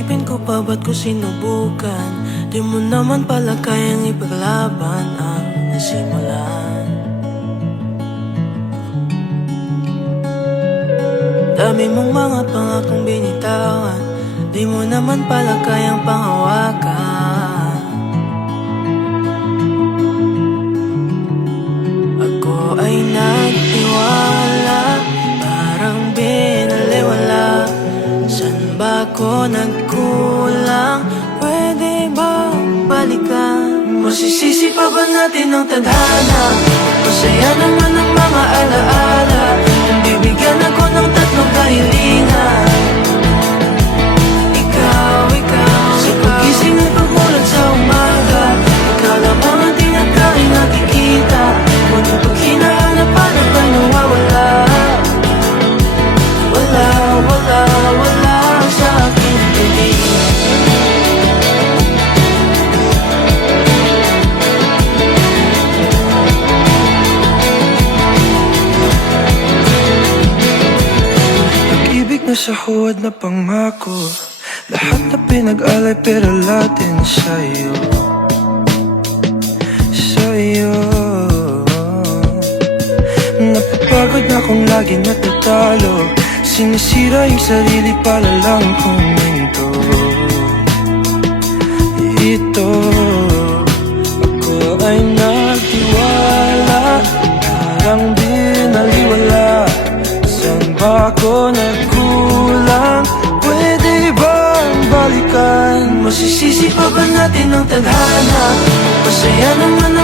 Isipin ko pa ba't ko sinubukan? Di mo naman pala kayang ipaglaban ang nasimulan. Dami mong mga pangakong binitawan, di mo naman pala kayang panghawakan. Ako ay nagtiwala, parang binaliwala. Saan ba ako nagkulang? Pwede ba balikan? Masisisi pa ba natin ang tadhana? Masaya naman ang mga alaala. Bibigyan ako ng tatlong kahilingan. Ikaw, sa pagising at pagmulat sa umaga, ikaw lamang ang tinagkaing nakikita. Ngunit pag hinahanap, paano ba'y nawawala? Wala sa aking piling. Pag-ibig na sa huwad na pangako, lahat na pinag-alay pero latin sa'yo. Napapagod na kung lagi natatalo, sinisira yung sarili para lang huminto. Ito, ako ay nagtiwala, parang binaliwala. Saan ba ako nagkulang? Pwede bang balikan? Masisisi pa ba natin ang tadhana? Masaya naman